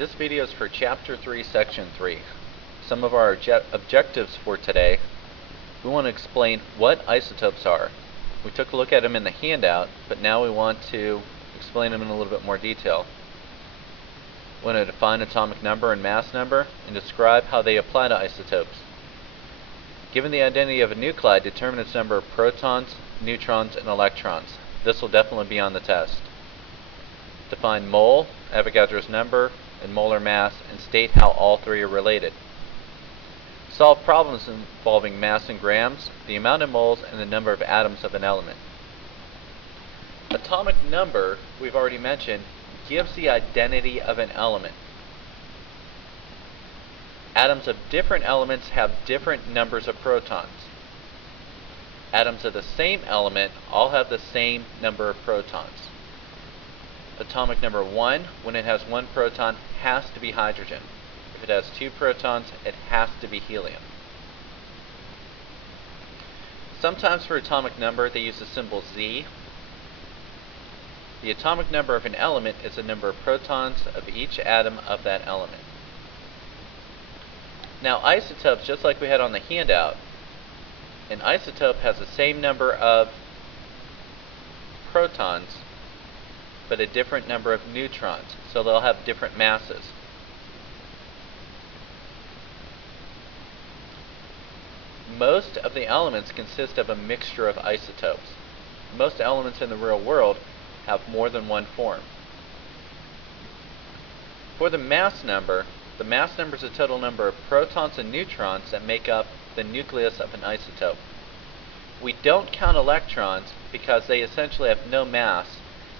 This video is for Chapter 3, Section 3. Some of our objectives for today, we want to explain what isotopes are. We took a look at them in the handout, but now we want to explain them in a little bit more detail. We want to define atomic number and mass number, and describe how they apply to isotopes. Given the identity of a nuclide, determine its number of protons, neutrons, and electrons. This will definitely be on the test. Define mole, Avogadro's number, and molar mass, and state how all three are related. Solve problems involving mass in grams, the amount of moles, and the number of atoms of an element. Atomic number, we've already mentioned, gives the identity of an element. Atoms of different elements have different numbers of protons. Atoms of the same element all have the same number of protons. Atomic number 1, when it has one proton, has to be hydrogen. If it has two protons, it has to be helium. Sometimes for atomic number, they use the symbol Z. The atomic number of an element is the number of protons of each atom of that element. Now, isotopes, just like we had on the handout, an isotope has the same number of protons, but a different number of neutrons, so they'll have different masses. Most of the elements consist of a mixture of isotopes. Most elements in the real world have more than one form. For the mass number is the total number of protons and neutrons that make up the nucleus of an isotope. We don't count electrons because they essentially have no mass.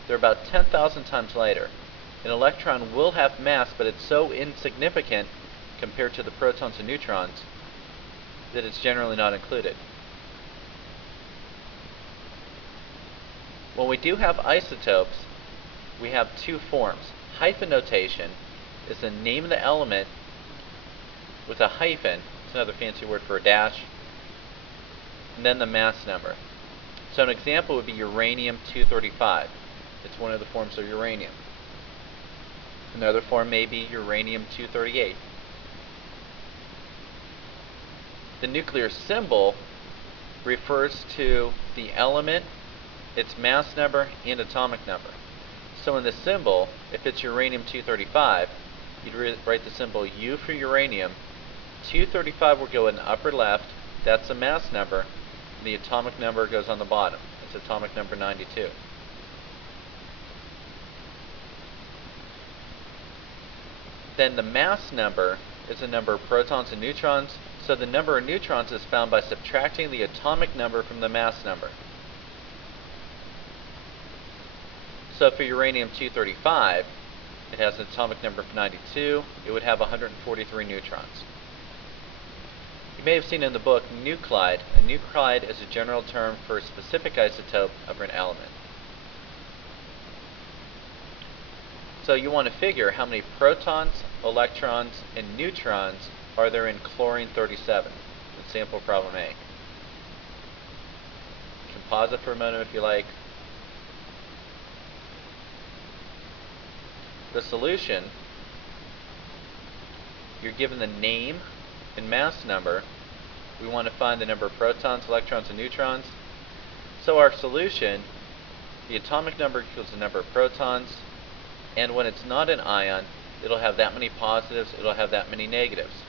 They're about 10,000 times lighter. An electron will have mass, but it's so insignificant compared to the protons and neutrons that it's generally not included. When we do have isotopes, we have two forms. Hyphen notation is the name of the element with a hyphen. It's another fancy word for a dash. And then the mass number. So an example would be uranium-235. It's one of the forms of uranium. Another form may be uranium-238. The nuclear symbol refers to the element, its mass number, and atomic number. So in the symbol, if it's uranium-235, you'd write the symbol U for uranium. 235 will go in the upper left. That's the mass number. And the atomic number goes on the bottom. It's atomic number 92. Then the mass number is the number of protons and neutrons. So the number of neutrons is found by subtracting the atomic number from the mass number. So for uranium-235, it has an atomic number of 92. It would have 143 neutrons. You may have seen in the book nuclide. A nuclide is a general term for a specific isotope of an element. So you want to figure how many protons, electrons, and neutrons are there in chlorine-37 in sample problem A. You can pause it for a moment if you like. The solution, you're given the name and mass number. We want to find the number of protons, electrons, and neutrons. So our solution, the atomic number equals the number of protons, and when it's not an ion, it'll have that many positives, it'll have that many negatives.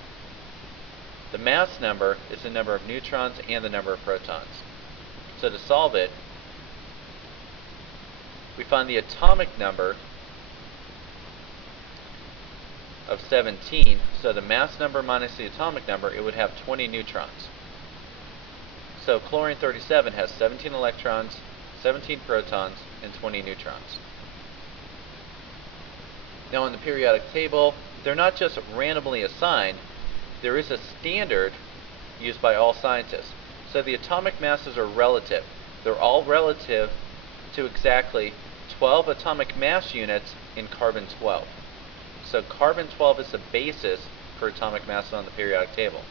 The mass number is the number of neutrons and the number of protons. So to solve it, we find the atomic number of 17. So the mass number minus the atomic number, it would have 20 neutrons. So chlorine-37 has 17 electrons, 17 protons, and 20 neutrons. Now in the periodic table, they're not just randomly assigned. There is a standard used by all scientists. So the atomic masses are relative. They're all relative to exactly 12 atomic mass units in carbon-12. So carbon-12 is the basis for atomic masses on the periodic table.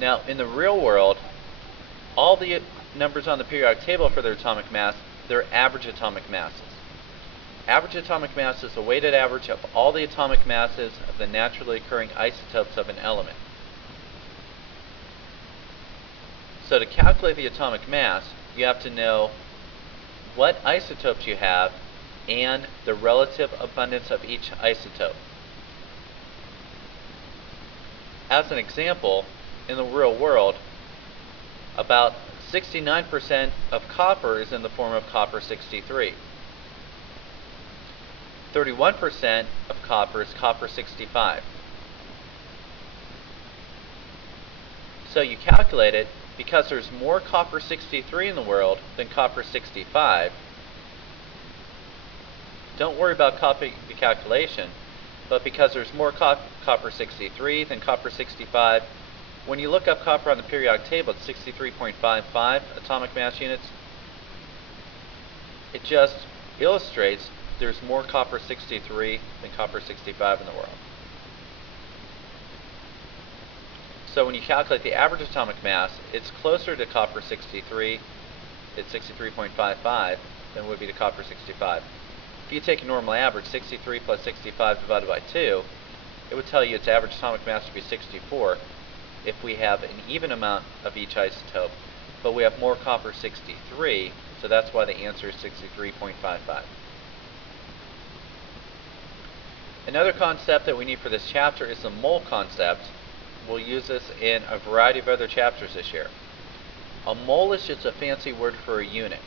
Now, in the real world, all the numbers on the periodic table for their atomic mass, they're average atomic masses. Average atomic mass is the weighted average of all the atomic masses of the naturally occurring isotopes of an element. So to calculate the atomic mass, you have to know what isotopes you have and the relative abundance of each isotope. As an example, in the real world, about 69% of copper is in the form of copper-63. 31% of copper is copper-65. So you calculate it, because there's more copper-63 in the world than copper-65. Don't worry about copying the calculation, but because there's more copper-63 than copper-65, when you look up copper on the periodic table, it's 63.55 atomic mass units. It just illustrates there's more copper-63 than copper-65 in the world. So when you calculate the average atomic mass, it's closer to copper-63 at 63.55 than would be to copper-65. If you take a normal average, 63 plus 65 divided by 2, it would tell you its average atomic mass would be 64 if we have an even amount of each isotope. But we have more copper-63, so that's why the answer is 63.55. Another concept that we need for this chapter is the mole concept. We'll use this in a variety of other chapters this year. A mole is just a fancy word for a unit.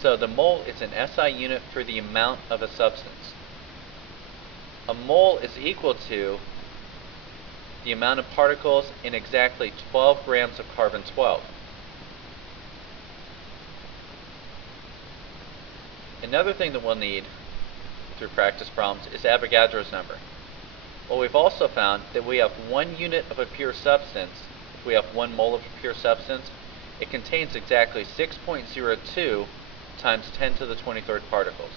So the mole is an SI unit for the amount of a substance. A mole is equal to the amount of particles in exactly 12 grams of carbon-12. Another thing that we'll need through practice problems is Avogadro's number. Well, we've also found that we have 1 unit of a pure substance. If we have 1 mole of a pure substance, it contains exactly 6.02 times 10 to the 23rd particles.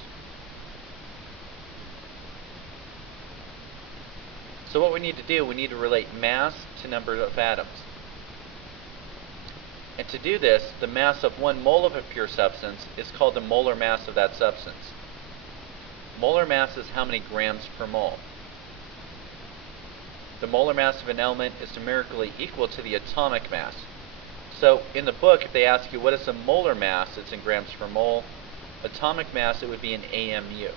So what we need to do, we need to relate mass to number of atoms. And to do this, the mass of 1 mole of a pure substance is called the molar mass of that substance. Molar mass is how many grams per mole. The molar mass of an element is numerically equal to the atomic mass. So in the book, if they ask you what is the molar mass, it's in grams per mole. Atomic mass, it would be in AMU.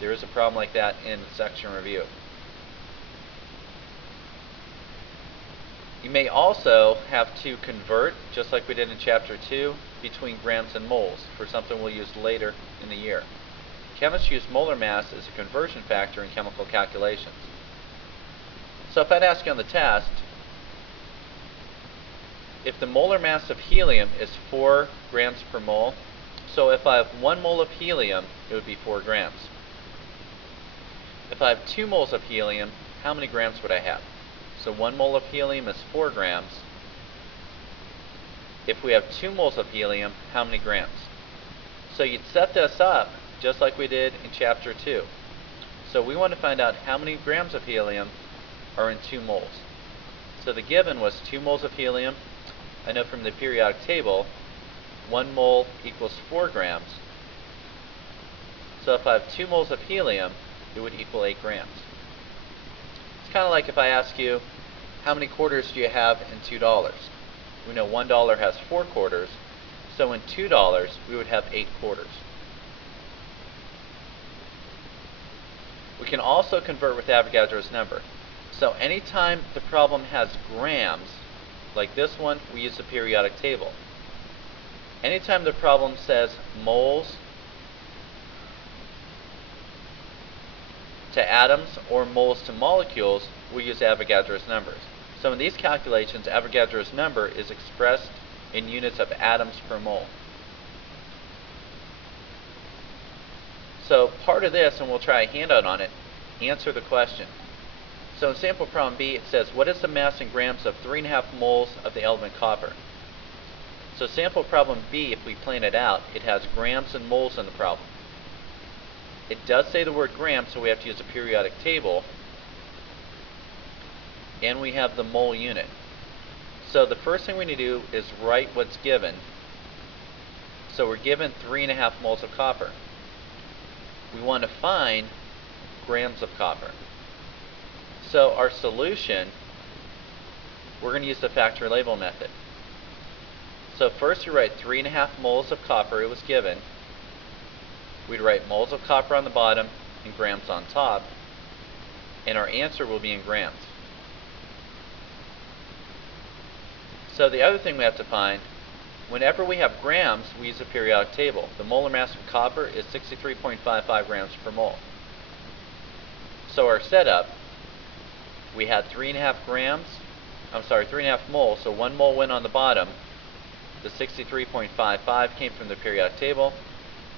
There is a problem like that in the section review. You may also have to convert, just like we did in chapter 2, between grams and moles for something we'll use later in the year. Chemists use molar mass as a conversion factor in chemical calculations. So if I'd ask you on the test, if the molar mass of helium is 4 grams per mole, so if I have 1 mole of helium, it would be 4 grams. If I have 2 moles of helium, how many grams would I have? So 1 mole of helium is 4 grams. If we have 2 moles of helium, how many grams? So you'd set this up just like we did in chapter 2. So we want to find out how many grams of helium are in 2 moles. So the given was 2 moles of helium. I know from the periodic table, 1 mole equals 4 grams. So if I have 2 moles of helium, it would equal 8 grams. It's kind of like if I ask you, how many quarters do you have in $2? We know $1 has 4 quarters, so in $2 we would have 8 quarters. We can also convert with Avogadro's number. So anytime the problem has grams, like this one, we use the periodic table. Anytime the problem says moles to atoms or moles to molecules, we use Avogadro's numbers. So in these calculations, Avogadro's number is expressed in units of atoms per mole. So part of this, and we'll try a handout on it, answer the question. So in sample problem B, it says, what is the mass in grams of 3.5 moles of the element copper? So sample problem B, if we plan it out, it has grams and moles in the problem. It does say the word gram, so we have to use a periodic table. and we have the mole unit. So the first thing we need to do is write what's given. So we're given 3.5 moles of copper. We want to find grams of copper. So our solution, we're going to use the factor label method. So first we write 3.5 moles of copper it was given. We'd write moles of copper on the bottom and grams on top, and our answer will be in grams. So the other thing we have to find, whenever we have grams, we use a periodic table. The molar mass of copper is 63.55 grams per mole. So our setup, we had 3.5 moles, so 1 mole went on the bottom. The 63.55 came from the periodic table.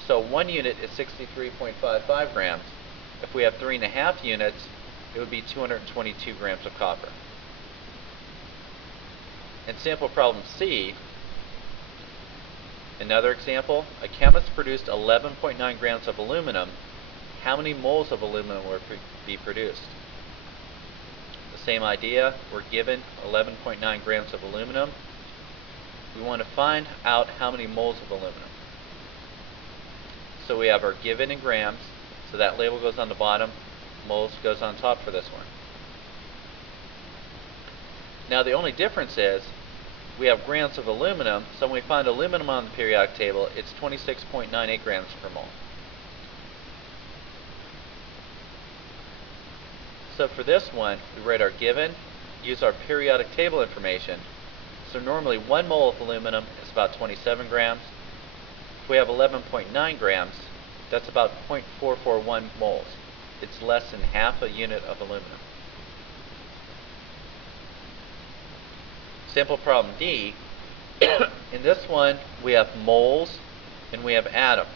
So 1 unit is 63.55 grams. If we have 3.5 units, it would be 222 grams of copper. In sample problem C, another example, a chemist produced 11.9 grams of aluminum. How many moles of aluminum will be produced? The same idea, we're given 11.9 grams of aluminum. We want to find out how many moles of aluminum. So we have our given in grams, so that label goes on the bottom, moles goes on top for this one. Now the only difference is we have grams of aluminum, so when we find aluminum on the periodic table, it's 26.98 grams per mole. So for this one, we write our given, use our periodic table information. So normally 1 mole of aluminum is about 27 grams. If we have 11.9 grams, that's about 0.441 moles. It's less than half a unit of aluminum. Sample problem D, in this one we have moles and we have atoms.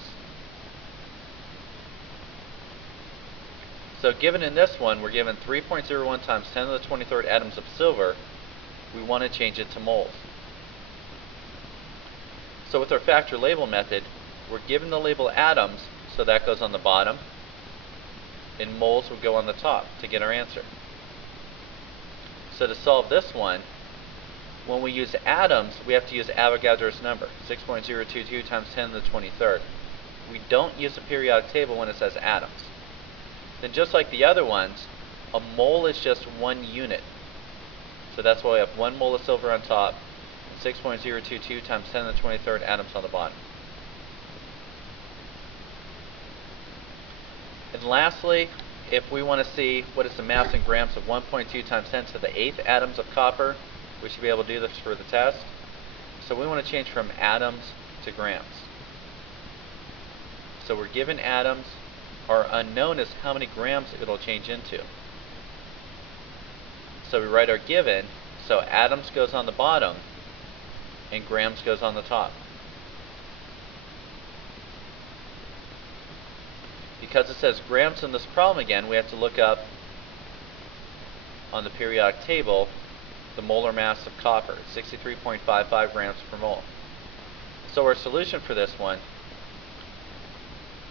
So given in this one, we're given 3.01 times 10 to the 23rd atoms of silver. We want to change it to moles. So with our factor label method, we're given the label atoms, so that goes on the bottom, and moles would go on the top to get our answer. So to solve this one, when we use atoms, we have to use Avogadro's number, 6.022 times 10 to the 23rd. We don't use a periodic table when it says atoms. Then just like the other ones, a mole is just 1 unit. So that's why we have 1 mole of silver on top, and 6.022 times 10 to the 23rd atoms on the bottom. And lastly, if we want to see what is the mass in grams of 1.2 times 10 to the 8th atoms of copper, we should be able to do this for the test. So we want to change from atoms to grams. So we're given atoms. Our unknown is how many grams it'll change into. So we write our given, so atoms goes on the bottom and grams goes on the top. Because it says grams in this problem again, we have to look up on the periodic table the molar mass of copper, 63.55 grams per mole. So our solution for this one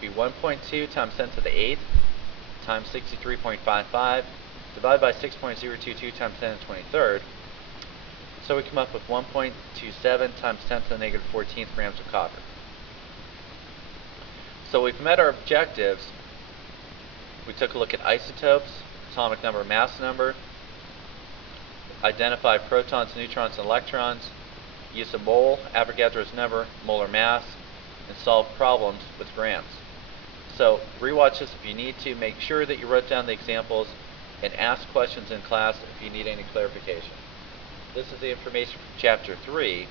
would be 1.2 times 10 to the 8th times 63.55 divided by 6.022 times 10 to the 23rd. So we come up with 1.27 times 10 to the negative 14th grams of copper. So we've met our objectives. We took a look at isotopes, atomic number, mass number, identify protons, neutrons, and electrons, use a mole, Avogadro's number, molar mass, and solve problems with grams. So rewatch this if you need to. Make sure that you wrote down the examples and ask questions in class if you need any clarification. This is the information from Chapter 3.